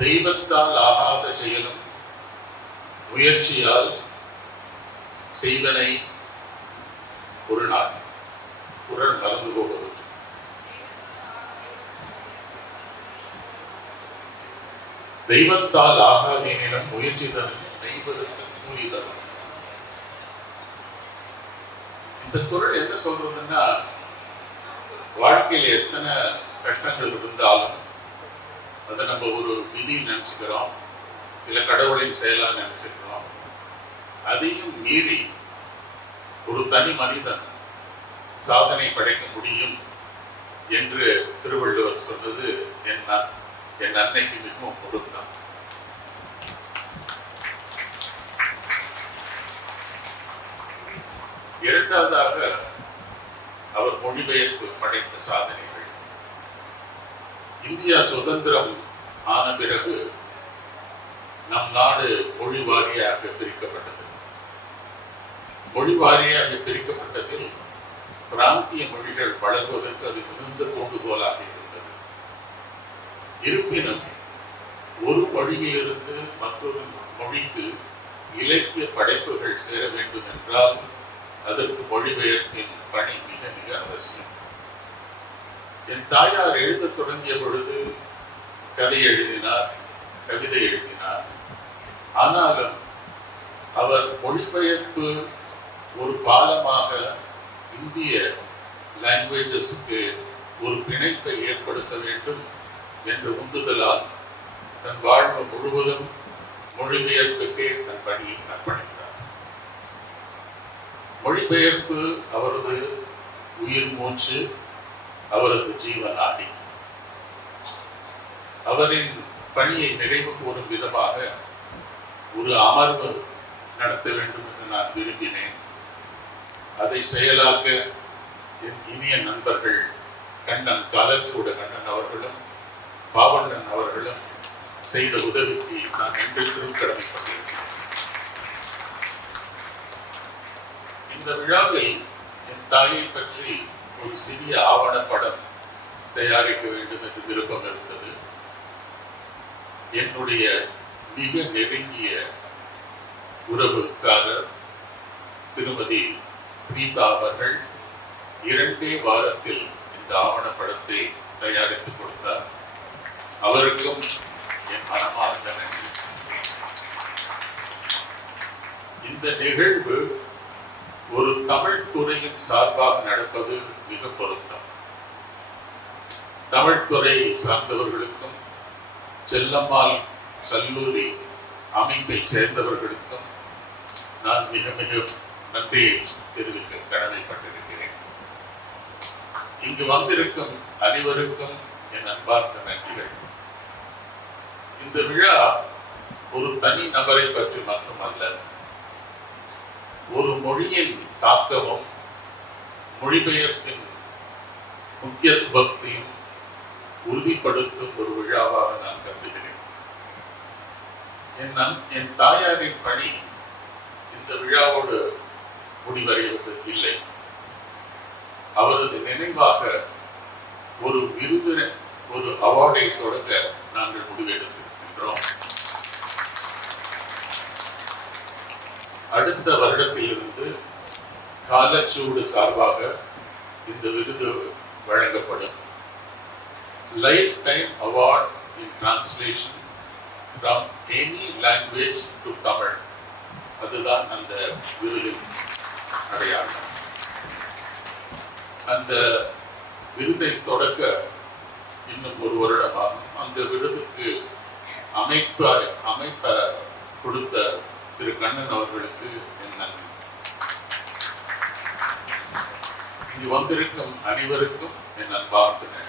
தெய்வத்தால் ஆகாத செயலும் முயற்சியால் செய்தனை ஒரு நாள் குரல் மறந்து போவது. தெய்வத்தால் ஆகாதேனிடம் முயற்சி தரும் நெய்வதற்கு கூலி தரும். இந்த குரல் என்ன சொல்றதுன்னா, வாழ்க்கையில் எத்தனை கஷ்டங்கள் இருந்தாலும் அதை நம்ம ஒரு விதி நினைச்சுக்கிறோம், இல்ல கடவுளின் செயலா நினைச்சுக்கிறோம். அதையும் மீறி ஒரு தனி மனிதன் சாதனை படைக்க முடியும் என்று திருவள்ளுவர் சொன்னது என் அன்னைக்கு மிகவும் பொருத்தம். இரண்டாவதாக அவர் மொழிபெயர்ப்பு படைத்த சாதனைகள். இந்தியா சுதந்திரம் ஆன பிறகு நம் நாடு மொழி வாரியாக பிரிக்கப்பட்டது. மொழி வாரியாக பிரிக்கப்பட்டதில் பிராந்திய மொழிகள் வளர்வதற்கு அது மிகுந்த தூண்டுகோலாக இருந்தது. இருப்பினும் ஒரு மொழியிலிருந்து மற்றொரு மொழிக்கு இலக்கிய படைப்புகள் சேர வேண்டும் என்றால் அதற்கு மொழிபெயர்ப்பின் பணி மிக மிக அவசியம். என் தாயார் எழுத தொடங்கிய பொழுது கதை எழுதினார், கவிதை எழுதினார். ஆனாலும் அவர் மொழிபெயர்ப்பு ஒரு பாலமாக இந்திய லாங்குவேஜஸ்க்கு ஒரு பிணைப்பை ஏற்படுத்த வேண்டும் என்ற உந்துதலால் தன் வாழ்வு முழுவதும் மொழிபெயர்ப்புக்கே தன் பணியை அர்ப்பணித்தார். மொழிபெயர்ப்பு அவரது உயிர் மூச்சு, அவரது ஜீவனாடி. அவரின் பணியை நிறைவு கூறும் விதமாக ஒரு அமர்வு நடத்த வேண்டும் என்று நான் விரும்பினேன். அதை செயலாக்க என் இனிய நண்பர்கள் கண்ணன் காலச்சூட கண்ணன் அவர்களும் பாவண்ணன் அவர்களும் செய்த உதவிக்கு நான் என்றென்றும் கடமைப்பட்டிருக்கிறேன். இந்த விழாவில் என் தாயை பற்றி ஒரு சிறிய ஆவணப்படம் தயாரிக்க வேண்டும் என்று விருப்பம் இருந்தது. என்னுடைய மிக நெருங்கிய உறவுக்காரர் திருமதி பிரீதா அவர்கள் 2 வாரத்தில் இந்த ஆவணப்படத்தை தயாரித்துக் கொடுத்தார். அவருக்கும் என் மனமார்ந்த நன்றி. இந்த நிகழ்வு ஒரு தமிழ் துறையின் சார்பாக நடப்பது மிக பொருத்தம். தமிழ் துறை சார்ந்தவர்களுக்கும் செல்லம்மாள் கல்லூரி அமைப்பை சேர்ந்தவர்களுக்கும் நான் மிக மிக நன்றியை தெரிவிக்க கடமைப்பட்டிருக்கிறேன். இங்கு வந்திருக்கும் அனைவருக்கும் என் அன்பார்ந்த நன்றிகள். இந்த விழா ஒரு தனி நபரை பற்றி மட்டுமல்ல, ஒரு மொழியின் தாக்கமும் மொழிபெயர்ப்பின் முக்கியத்துவத்தையும் உறுதிப்படுத்தும் ஒரு விழாவாக நான் கருதுகிறேன். என் தாயாரின் பணி இந்த விழாவோடு முடிவடைவது இல்லை. அவரது நினைவாக ஒரு அவார்டை தொடங்க நாங்கள் முடிவெடுத்திருக்கின்றோம். அடுத்த வருடத்திலிருந்து காலச்சூடு சார்பாக இந்த விருது வழங்கப்படும். Life time award in translation from any language to Tamil. அதுதான் அந்த விருதின் அடையாளம். அந்த விருதை தொடக்க இன்னும் ஒரு வருடமாகும். அந்த விருதுக்கு அமைப்ப கொடுத்த திரு கண்ணன் அவர்களுக்கு என் நன்றி. இங்கு வந்திருக்கும் அனைவருக்கும் என் அன்பார்ந்த நன்றி.